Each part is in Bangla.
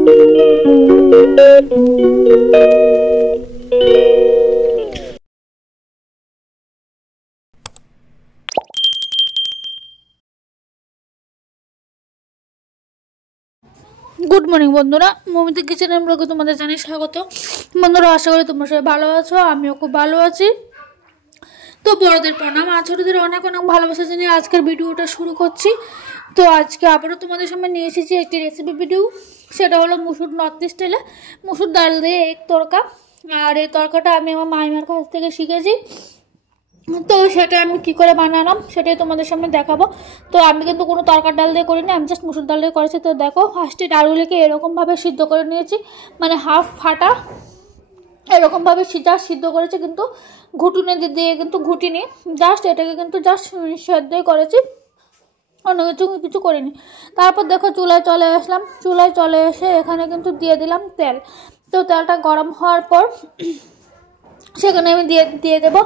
গুড মর্নিং বন্ধুরা, মমিতা কিচেনের ব্লগে তোমাদের জানাই স্বাগত। বন্ধুরা, আশা করি তোমরা সবাই ভালো আছো, আমিও খুব ভালো আছি। তো বড়দের প্রণাম আর ছোটদের অনেক অনেক ভালোবাসা জানিয়ে আজকের ভিডিওটা শুরু করছি। তো আজকে আবারও তোমাদের সামনে নিয়ে এসেছি একটি রেসিপি ভিডিও। সেটা হলো মুসুর নর্থ স্টাইলে মুসুর ডাল দিয়ে এক তরকা। আর এই তরকাটা আমি আমার মাইমার কাছ থেকে শিখেছি। তো সেটা আমি কী করে বানালাম সেটাই তোমাদের সামনে দেখাবো। তো আমি কিন্তু কোনো তরকার ডাল দিয়ে করিনি, আমি জাস্ট মুসুর ডাল দিয়ে করেছি। তো দেখো, ফার্স্টে ডালগুলিকে এরকমভাবে সিদ্ধ করে নিয়েছি, মানে হাফ ফাটা এরকমভাবে সিদ্ধ করেছি, কিন্তু ঘুটুনি দিয়ে কিন্তু ঘুটিনি, জাস্ট এটাকে কিন্তু জাস্ট সেদ্ধই করেছি, অন্য কিছু করিনি। তারপর দেখো চুলায় চলে আসলাম, চুলায় চলে এসে এখানে কিন্তু দিয়ে দিলাম তেল। তো তেলটা গরম হওয়ার পর সেখানে আমি দিয়ে দেবো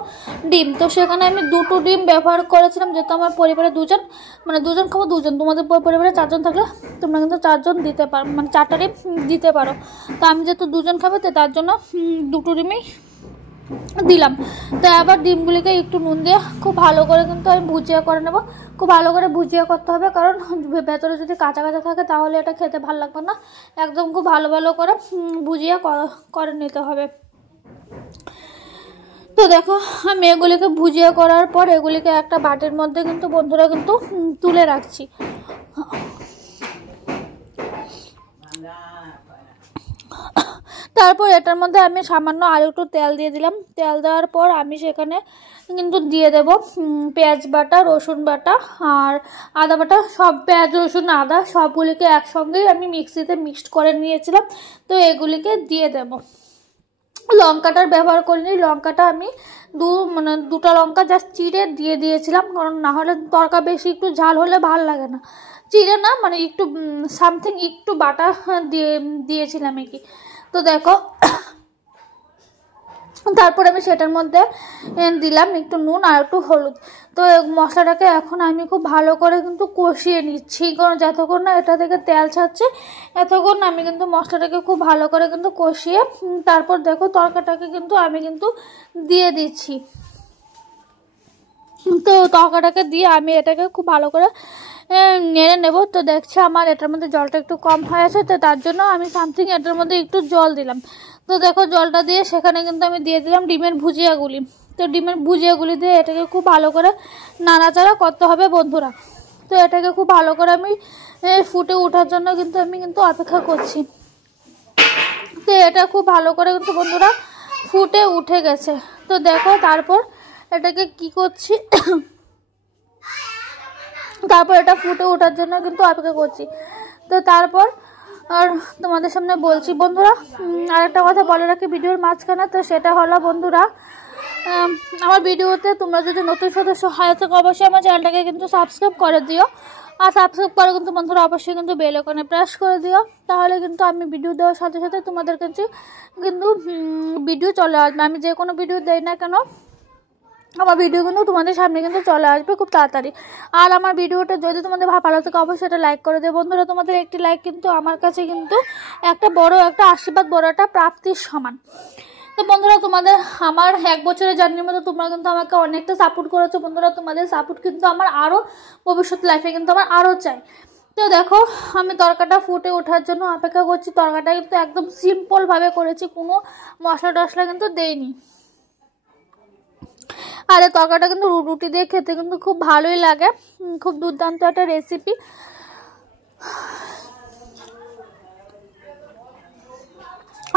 ডিম। তো সেখানে আমি 2টো ডিম ব্যবহার করেছিলাম, যেহেতু আমার পরিবারে দুজন খাবো, তোমাদের পরিবারে 4জন থাকলে তোমরা কিন্তু 4জন দিতে পারো, মানে 4টা ডিম দিতে পারো। তো আমি যেহেতু 2জন খাবো, তো তার জন্য 2টো ডিমই দিলাম। তো আবার ডিমগুলিকে একটু নুন দিয়ে খুব ভালো করে কিন্তু আমি ভুজিয়া করে নেবো। খুব ভালো করে ভুজিয়া করতে হবে, কারণ ভেতরে যদি কাঁচা কাঁচা থাকে তাহলে এটা খেতে ভালো লাগবে না। একদম খুব ভালো করে ভুজিয়া করে নিতে হবে। তো দেখো, আমি এগুলিকে ভুজিয়া করার পর এগুলিকে একটা বাটির মধ্যে কিন্তু বন্ধুরা কিন্তু তুলে রাখছি। তারপর এটার মধ্যে আমি সামান্য আর একটু তেল দিয়ে দিলাম। তেল দেওয়ার পর আমি সেখানে কিন্তু দিয়ে দেব পেঁয়াজ বাটা, রসুন বাটা আর আদা বাটা। সব পেঁয়াজ, রসুন, আদা সবগুলিকে একসঙ্গেই আমি মিক্সিতে মিক্সড করে নিয়েছিলাম। তো এগুলিকে দিয়ে দেব। লঙ্কাটার ব্যবহার করিনি, লঙ্কাটা আমি দুটো লঙ্কা জাস্ট চিড়ে দিয়েছিলাম, কারণ না হলে তরকা বেশি একটু ঝাল হলে ভাল লাগে না। চিড়ে না, মানে একটু সামথিং একটু বাটা দিয়েছিলাম কি। তো দেখো, তারপর আমি সেটার মধ্যে দিলাম একটু নুন আর একটু হলুদ। তো মশলাটাকে এখন আমি খুব ভালো করে কিন্তু কষিয়ে নিচ্ছি, কারণ যতক্ষণ না এটা থেকে তেল ছাড়ছে এতক্ষণ আমি কিন্তু মশলাটাকে খুব ভালো করে কিন্তু কষিয়ে তারপর দেখো তরকাটাকে কিন্তু আমি কিন্তু দিয়ে দিচ্ছি। তো তরকাটাকে দিয়ে আমি এটাকে খুব ভালো করে নেড়ে নেব। তো দেখছি আমার এটার মধ্যে জলটা একটু কম হয়ে আছে, তো তার জন্য আমি সামথিং এটার মধ্যে একটু জল দিলাম। তো দেখো, জলটা দিয়ে সেখানে কিন্তু আমি দিয়ে দিলাম ডিমের ভুজিয়াগুলি। তো ডিমের ভুজিয়াগুলি দিয়ে এটাকে খুব ভালো করে নাড়াচাড়া করতে হবে বন্ধুরা। তো এটাকে খুব ভালো করে আমি ফুটে ওঠার জন্য কিন্তু আমি অপেক্ষা করছি। তো এটা খুব ভালো করে কিন্তু বন্ধুরা ফুটে উঠে গেছে। তো দেখো, তারপর এটাকে কি করছি, তারপর এটা ফুটে ওঠার জন্য কিন্তু অপেক্ষা করছি। তো তারপর আর তোমাদের সামনে বলছি বন্ধুরা, আরেকটা কথা বলে রাখি ভিডিওর মাঝখানে। তো সেটা হলো বন্ধুরা, আমার ভিডিওতে তোমরা যদি নতুন সদস্য হয়ে থাকো অবশ্যই আমার চ্যানেলটাকে কিন্তু সাবস্ক্রাইব করে দিও। আর সাবস্ক্রাইব করে কিন্তু বন্ধুরা অবশ্যই কিন্তু বেল আইকনে প্রেস করে দিও, তাহলে কিন্তু আমি ভিডিও দেওয়ার সাথে সাথে তোমাদের কাছে কিন্তু ভিডিও চলে আসবে। আমি যে কোনো ভিডিও দেই না কেন, আমার ভিডিও কিন্তু তোমাদের সামনে কিন্তু চলে আসবে খুব তাড়াতাড়ি। আর আমার ভিডিওটা যদি তোমাদের ভালো থাকে অবশ্যই এটা লাইক করে দেবে বন্ধুরা। তোমাদের একটি লাইক কিন্তু আমার কাছে কিন্তু একটা আশীর্বাদ, বড় একটা প্রাপ্তির সমান। তো বন্ধুরা, তোমাদের আমার 1 বছরের জার্নির মধ্যে তোমরা কিন্তু আমাকে অনেকটা সাপোর্ট করেছো বন্ধুরা। তোমাদের সাপোর্ট কিন্তু আমার আরও ভবিষ্যৎ লাইফে কিন্তু আমার আরও চাই। তো দেখো, আমি তরকাটা ফুটে ওঠার জন্য অপেক্ষা করছি। তরকাটা কিন্তু একদম সিম্পলভাবে করেছি, কোনো মশলা টশলা কিন্তু দেইনি। আর এই তরকাটা কিন্তু রুটি দিয়ে খেতে কিন্তু খুব ভালোই লাগে, খুব দুর্দান্ত একটা রেসিপি।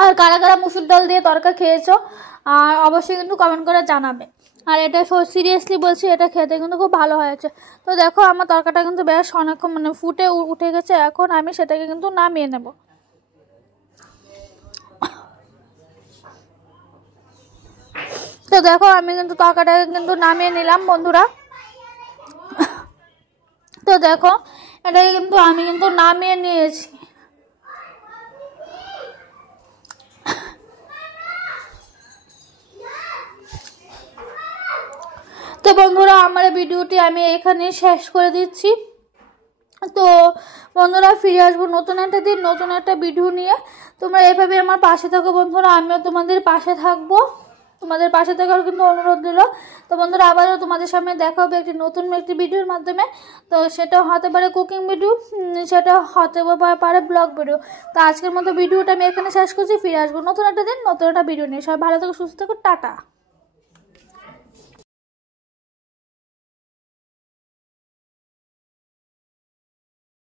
আর কারা কারা মুসুর ডাল দিয়ে তরকা খেয়েছো আর অবশ্যই কিন্তু কমেন্ট করে জানাবে। আর এটা সিরিয়াসলি বলছি, এটা খেতে কিন্তু খুব ভালো হয়েছে। তো দেখো, আমার তরকাটা কিন্তু বেশ অনেকক্ষণ ফুটে উঠে গেছে। এখন আমি সেটাকে কিন্তু নামিয়ে নেব। তো দেখো, আমি কিন্তু তরকাটাকে কিন্তু নামিয়ে নিলাম বন্ধুরা। তো দেখো, এটাকে কিন্তু আমি কিন্তু নামিয়ে নিয়েছি। তো বন্ধুরা, আমার ভিডিওটি আমি এখানে শেষ করে দিচ্ছি। তো বন্ধুরা ফিরে আসবো নতুন একটা দিন নতুন একটা ভিডিও নিয়ে। তোমরা এভাবে আমার পাশে থাকো বন্ধুরা, আমিও তোমাদের পাশে থাকবো। তোমাদের পাশে থাকার কিন্তু অনুরোধ দিল। তো বন্ধুরা আবারও তোমাদের সামনে দেখা হবে একটি নতুন একটি ভিডিওর মাধ্যমে। তো সেটা হতে পারে কুকিং ভিডিও, সেটা হতে পারে ব্লগ ভিডিও। তো আজকের মতো ভিডিওটা আমি এখানে শেষ করছি। ফিরে আসবো নতুন একটা দিন নতুন একটা ভিডিও নিয়ে। সবাই ভালো থাকো, সুস্থ থাকো, টাটা।